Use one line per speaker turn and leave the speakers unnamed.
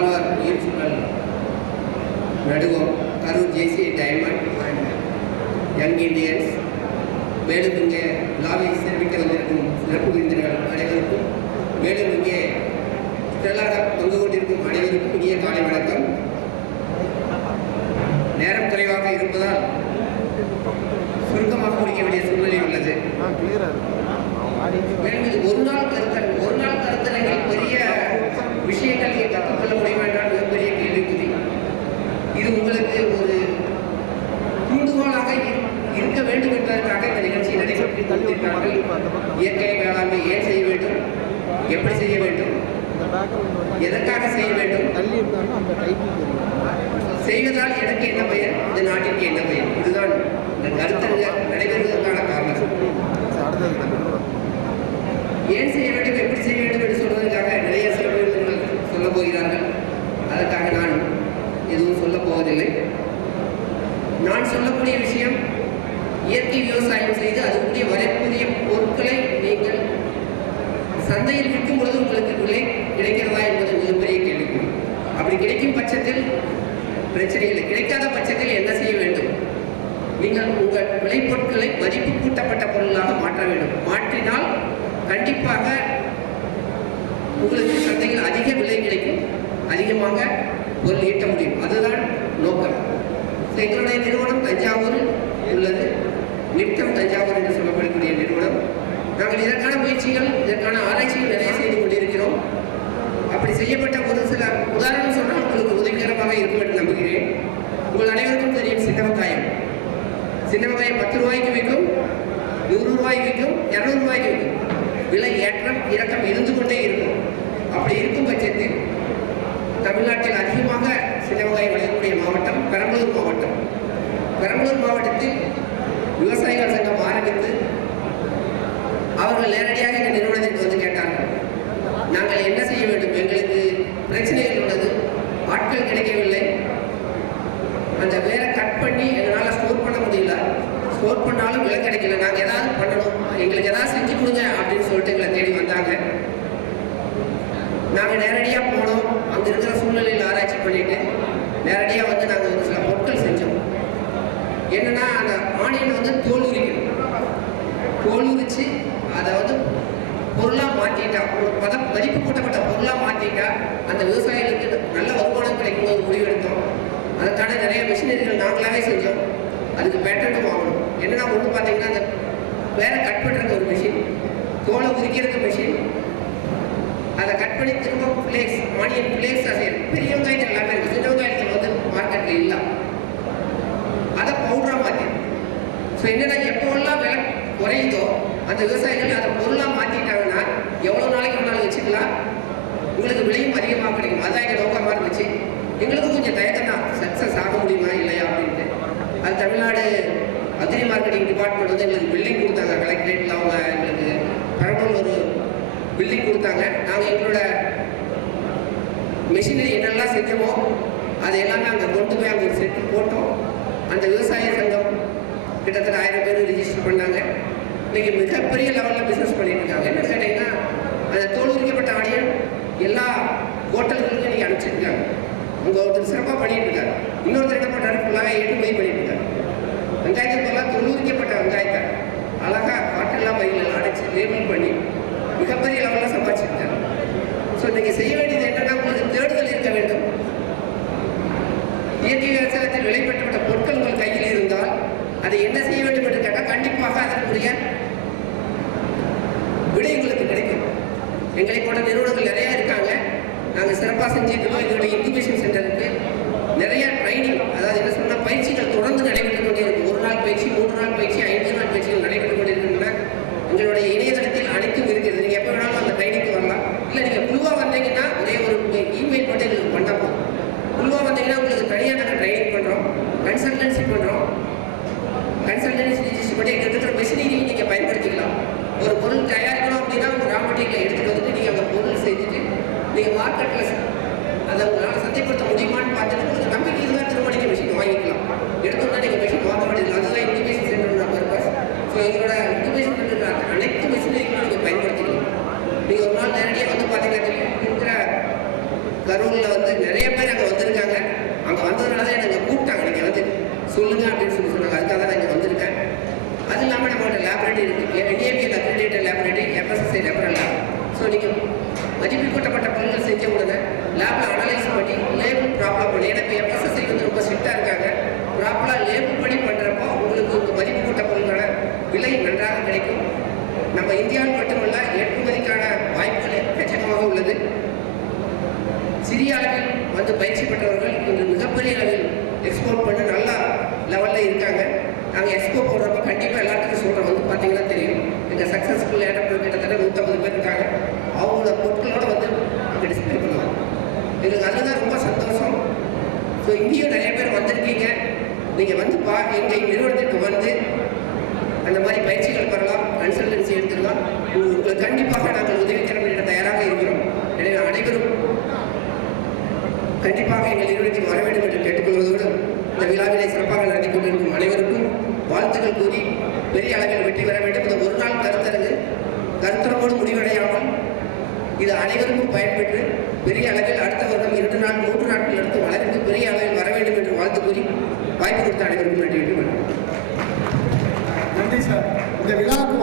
உயிர் சூழல். நடுவோம். Karur JC diamond and young Indians மேலும் இங்கே லாவை சிறப்பிக்க வந்திருக்கும் சிறப்பு விருந்தினர்கள் அனைவருக்கும் மேலும் இங்கே திரளாக பங்கு கொண்டிருக்கும் அனைவருக்கும் இனிய காலை வணக்கம். நேரம் குறைவாக இருப்பதால் சுருக்கமாக முடிக்க வேண்டிய சூழ்நிலை உள்ளது. மேலும் இது ஒரு நாள் கருத்தரங்கு ஒரு நாள் கருத்தரங்கில் பெரிய விஷயங்கள் நீங்கள் கற்றுக்கொள்ள முடியும் என்றால் மிகப்பெரிய கேள்விக்குறி இது உங்களுக்கு ஒரு தூண்டுகோலாக இரு- இருக்க வேண்டும் என்பதற்காக இந்த நிகழ்ச்சி நடைபெற்று கொண்டிருக்கிறார்கள் இயற்கை வேளாண்மை ஏன் செய்ய வேண்டும் எப்படி செய்ய வேண்டும்? எதற்காக செய்ய வேண்டும்? செய்வதால் எனக்கு என்ன பயன்? இந்த நாட்டிற்கு என்ன பயன்? இதுதான் இந்த கருத்தரங்க நடைபெறுவதற்கான காரணம். ஏன் செய்ய வேண்டும்? எப்படி செய்ய வேண்டும் என்று சொல்வதற்காக நிறைய சிறப்பு விருந்தினர்கள் சொல்லப் போகிறார்கள். அதற்காக நான் எதுவும் சொல்லப் போவதில்லை. நான் சொல்லக்கூடிய விஷயம் இயற்கை விவசாயம் செய்து அதுக்குரிய வரக்கூடிய பொருட்களை சந்தையில் விற்கும் பொழுது உங்களுக்கு விலை கிடைக்கிறதா என்பது மிகப்பெரிய கேள்வி அப்படி கிடைக்கும் பட்சத்தில் பிரச்சனை இல்லை. கிடைக்காத பட்சத்தில் என்ன செய்ய வேண்டும்? நீங்கள் உங்கள் விளைபொருட்களை மதிப்பு கூட்டப்பட்ட பொருளாக மாற்ற வேண்டும். மாற்றினால் கண்டிப்பாக உங்களுக்கு சந்தையில் அதிக விலை கிடைக்கும். அதிகமாக பொருள் ஈட்ட முடியும். அதுதான் நோக்கம். எங்களுடைய நிறுவனம் தஞ்சாவூரில் உள்ளது. நிட்டம் தஞ்சாவூர் என்று சொல்ல நாங்கள் இதற்கான முயற்சிகள் இதற்கான ஆராய்ச்சிகள் நிறைய செய்து கொண்டிருக்கிறோம். அப்படி செய்யப்பட்ட ஒரு சில உதாரணம் சொன்னால் உங்களுக்கு உதவிகரமாக இருக்கும் என்று நம்புகிறேன். உங்கள் அனைவருக்கும் தெரியும் சின்ன வெங்காயம் சின்ன வெங்காயம் பத்து ரூபாய்க்கு விற்கும் நூறு ரூபாய்க்கு விற்கும் இரநூறு ரூபாய்க்கு விற்கும். விலை ஏற்றம் இறக்கம் இருந்து கொண்டே இருக்கும். அப்படி இருக்கும் பட்சத்தில் தமிழ்நாட்டில் அதிகமாக சின்ன வெங்காயம் விளையக்கூடிய மாவட்டம் பெரம்பலூர் மாவட்டம். பெரம்பலூர் மாவட்டத்தில் விவசாயிகள் சங்கம் ஆரம்பித்து அவர்கள் நேரடியாக இந்த நிறுவனத்திற்கு வந்து கேட்டார்கள். நாங்கள் என்ன செய்ய வேண்டும்? எங்களுக்கு பிரச்சனைகள் உள்ளது. ஆட்கள் கிடைக்கவில்லை. அந்த வேற கட் பண்ணி எங்களால் ஸ்டோர் பண்ண முடியல. ஸ்டோர் பண்ணாலும் விலை கிடைக்கல. நாங்கள் ஏதாவது பண்ணணும். எங்களுக்கு ஏதாவது செஞ்சு கொடுங்க அப்படின்னு சொல்லிட்டு எங்களை தேடி வந்தாங்க. நாங்கள் நேரடியாக போனோம். அங்கே இருக்கிற சூழ்நிலையில் ஆராய்ச்சி பண்ணிட்டு நேரடியாக வந்து நாங்கள் ஒரு சில பொருட்கள் செஞ்சோம். என்னன்னா அந்த ஆனியன் வந்து தோல் உரிக்கணும். தோல் உரிச்சு அதை வந்து பொருளாக மாற்றிட்டா பத மதிப்பு கூட்டப்பட்ட பொருளாக மாற்றிட்டா அந்த விவசாயிகளுக்கு நல்ல வருமானம் கிடைக்கும் ஒரு முடிவு எடுத்தோம். அதுக்கான நிறைய மிஷினரிகள் நாங்களாகவே செஞ்சோம். அதுக்கு பேட்டன்ட்டும் வாங்கணும். என்னன்னா ஒன்று பார்த்தீங்கன்னா அந்த வேற கட் பண்ணுறதுக்கு ஒரு மிஷின் தோலை உரிக்கிறது மிஷின் அதை கட் பண்ணி திரும்ப பிளேஸ் ஆனியன் பிளேஸ் அது பெரிய வெங்காயத்தில் எல்லாமே இருக்குது சின்ன வெங்காயத்தில் வந்து மார்க்கெட்டில் இல்லை. அதை பவுடராக மாற்றி ஸோ என்னென்ன அந்த விவசாயிகள் அதை பொருளாக மாற்றிட்டாங்கன்னா எவ்வளோ நாளைக்கு முன்னால் வச்சுக்கலாம்? உங்களுக்கு விலையும் அதிகமாக கிடைக்கும். அதான் எங்கள் நோக்கமாக இருந்துச்சு. எங்களுக்கும் கொஞ்சம் தயக்கம் தான் சக்ஸஸ் ஆக முடியுமா இல்லையா அப்படின்ட்டு. அது தமிழ்நாடு அக்ரி மார்க்கெட்டிங் டிபார்ட்மெண்ட் வந்து எங்களுக்கு பில்டிங் கொடுத்தாங்க. கலெக்டரேட்டில் அவங்க எங்களுக்கு பெரம்பலூர் ஒரு பில்டிங் கொடுத்தாங்க. நாங்கள் எங்களோட மிஷினரி என்னெல்லாம் செஞ்சோமோ அதை எல்லாமே அங்கே கொண்டு போய் அங்கே ஒரு செட்டு போட்டோம். அந்த விவசாய சங்கம் கிட்டத்தட்ட ஆயிரம் பேர் ரிஜிஸ்டர் பண்ணாங்க. இன்னைக்கு மிகப்பெரிய லெவலில் பிஸ்னஸ் பண்ணிட்டு இருக்காங்க. என்ன கேட்டிங்கன்னா அந்த தோல் உரிக்கப்பட்ட ஆடியன் எல்லா ஹோட்டல்களுக்கும் நீங்கள் அனுப்பிச்சிருக்காங்க உங்கள் ஒருத்தர் சிறப்பாக பண்ணிட்டு இருக்காரு. இன்னொருத்தர் என்ன பண்ணுறாரு ஃபுல்லாக ஏற்றுமதி பண்ணிட்டு இருக்காரு. வெங்காயத்தை போலாம் தொண்ணூறிக்கப்பட்ட வெங்காயத்தை அழகாக காட்டெல்லாம் பையில் அடைச்சி லேபிள் பண்ணி மிகப்பெரிய லெவலில் சம்பாதிச்சிருக்காங்க ஸோ இன்றைக்கி செய்ய வேண்டியது என்னென்னா உங்களுக்கு தேடுதல் இருக்க வேண்டும். இயற்கை விவசாயத்தில் விலைப்பட்டுவிட்ட பொருட்கள் உங்கள் கையில் இருந்தால் அதை என்ன செய்ய வேண்டும் என்று கேட்டால் கண்டிப்பாக அதற்குரிய விடை உங்களுக்கு கிடைக்கும் எங்களை போன்ற நிறுவனங்கள் நிறைய இருக்காங்க. நாங்கள் சிறப்பாக செஞ்சுட்டு இருக்கோம் எங்களுடைய இன்குபேஷன் சென்டருக்கு நிறைய ட்ரைனிங் அதாவது என்ன சொன்னால் பயிற்சிகள் தொடர்ந்து நடைபெற்று கொண்டே இருக்கும் ஒரு நாள் பயிற்சி மூன்று நாள் பயிற்சி ஐந்து நாள் பயிற்சிகள் நடைபெற்று கொண்டிருக்கின்றன. எங்களுடைய இணையதளத்தில் அனைத்தும் இருக்குது. நீங்கள் எப்போ வேணாலும் அந்த ட்ரைனிங்க்கு வரலாம். இல்லை நீங்கள் குழுவாக வந்தீங்கன்னா ஒரே ஒரு இமெயில் மட்டும் எங்களுக்கு பண்ணால் போதும் குழுவாக வந்தீங்கன்னா உங்களுக்கு தனியாக நாங்கள் ட்ரைனிங் பண்ணுறோம் கன்சல்டன்சி பண்ணுறோம் கன்சல்டன்சி ரிஜிஸ்டர் பண்ணி எங்கள் இருக்கிற மெஷினரியும் நீங்கள் பயன்படுத்திக்கலாம். ஒரு பொருள் தயாரிக்கணும் அப்படின்னா உங்கள் ரா மெட்டீரியலை எடுத்துகிட்டு வந்து நீங்கள் அந்த பொருள் செஞ்சுட்டு நீங்கள் மார்க்கெட்டில் அதை உங்களால் சந்தைப்படுத்த முடியுமான்னு பார்த்துட்டு கொஞ்சம் நம்பிக்கை இருந்தால் திரும்ப நீங்கள் மிஷின் வாங்கிக்கலாம். எடுத்தோம்னா நீங்கள் மிஷின் வாங்க முடியாது அதுதான் இன்குபேஷன் சென்டரோட பர்பஸ் ஸோ எங்களோட இன்குபேஷன் சென்டர் அனைத்து மிஷினையும் நீங்கள் பயன்படுத்திக்கலாம். நீங்கள் ஒரு நாள் நேரடியாக வந்து பார்த்தீங்கன்னா இருக்கிற கரூரில் வந்து நிறைய பேர் அங்கே வந்திருக்காங்க. அங்கே வந்ததுனால தான் எனக்கு கூப்பிட்டாங்க. நீங்கள் வந்து சொல்லுங்க அப்படின்னு சொல்லி சொன்னாங்க. அதுக்காக தான் இங்கே வந்திருக்கேன். அது இல்லாமல் நம்மளோட லேபரேட்டரி இருக்குது NABL accredited laboratory FSSI referral so நீங்கள் மதிப்பு கூட்டப்பட்ட செஞ்ச உடனே லேபில் அனலைஸ் பண்ணி லேபிள் ப்ராப்ளம் பண்ணி. ஏன்னா இப்போ எஃப்எஸ்எஸ்ஐ வந்து ரொம்ப ஸ்ட்ரிக்டாக இருக்காங்க. ப்ராப்பராக லேபிள் பண்ணி பண்ணுறப்போ உங்களுக்கு உங்கள் மதிப்பு கூட்ட பொருட்களோட விலை நன்றாக கிடைக்கும். நம்ம இந்தியாவில் மட்டுமல்ல ஏற்றுமதிக்கான வாய்ப்புகள் எக்கச்சக்கமாக உள்ளது. சிறிய அளவில் வந்து பயிற்சி பெற்றவர்கள் இன்று மிகப்பெரிய அளவில் எக்ஸ்போர்ட் பண்ணி நல்ல லெவலில் இருக்காங்க. நாங்கள் எக்ஸ்போ போடுறப்ப கண்டிப்பாக எல்லாத்துக்கும் சொல்கிறோம் வந்து பார்த்தீங்கன்னா தெரியும். இங்கே சக்ஸஸ்ஃபுல் ஏற்றப்பட்டு கிட்டத்தட்ட நூற்றம்பது பேர் இருக்காங்க. அவங்களோட பொருட்களோட வந்து அங்கே டிஸ்பிளே பண்ணுவாங்க. எங்களுக்கு அதுதான் ரொம்ப சந்தோஷம். ஸோ இங்கேயும் நிறைய பேர் வந்திருக்கீங்க. நீங்கள் வந்து பா எங்கள் நிறுவனத்திற்கு வந்து அந்த மாதிரி பயிற்சிகள் பெறலாம் கன்சல்டன்சி எடுத்துக்கலாம். உங்களுக்கு கண்டிப்பாக நாங்கள் உதவி திறமையிட தயாராக இருக்கிறோம். எனவே அனைவரும் கண்டிப்பாக எங்கள் நிறுவனத்தில் வர வேண்டும் என்று கேட்டுக்கொள்வதோடு இந்த விழாவினை சிறப்பாக நடத்தி கொண்டிருக்கும் அனைவருக்கும் வாழ்த்துக்கள் கூறி பெரிய அளவில் வெற்றி பெற வேண்டும். இந்த ஒரு நாள் கருத்தரங்கு கருத்தரங்கோடு முடிவடையாமல் இது அனைவருக்கும் பயன்பெற்று பெரிய அளவில் அடுத்த வருடம் இரண்டு நாள் மூன்று நாட்கள் எடுத்து வளர்ந்து பெரிய அளவில் வர வேண்டும் என்று வாழ்த்து கூறி வாய்ப்பு கொடுத்த அனைவருக்கும் நன்றி வேண்டும்
நன்றி சார். இந்த விழாவுக்கு